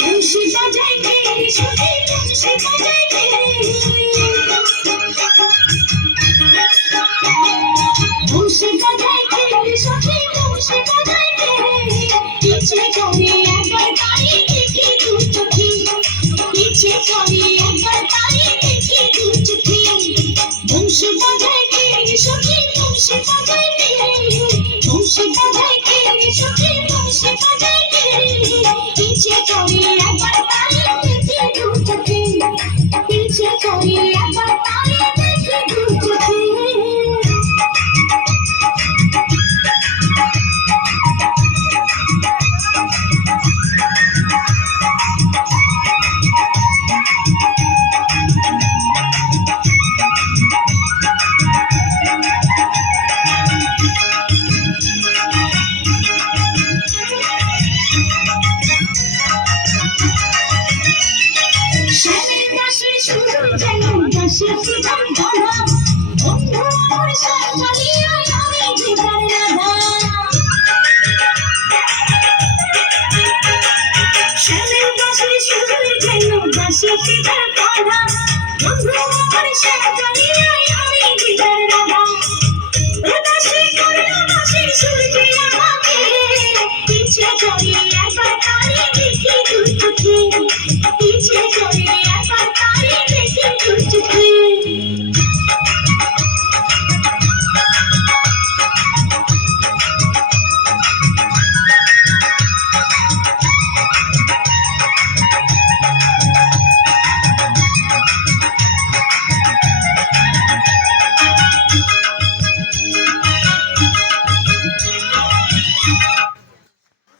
বংশী বাজায় কে সখী বংশী বাজায় কে বংশী বাজায় কে সখী বংশী বাজায় কে ইচ্ছে করে একবার তারে দেখি দু চোখে ইচ্ছে করে একবার তারে দেখি দু চোখে বংশী বাজায় কে সখী বংশী বাজায় কে বংশী বাজায় কে সখী বংশী বাজায় কে ইচ্ছে করে একবার তারে দেখি দু চোখে ইচ্ছে করে একবার তারে দেখি দু চোখে শ্যামের পাশে শুধু যেন দাসী জীবন ধরা বন্ধু আমার সকালিয়া আমি জীবন রাধা শ্যামের পাশে শুধু যেন দাসী জীবন ধরা বন্ধু আমার সকালিয়া আমি জীবন রাধা উদাসী করলো দাসী সূর্যে আমাকে ইচ্ছে করে একবার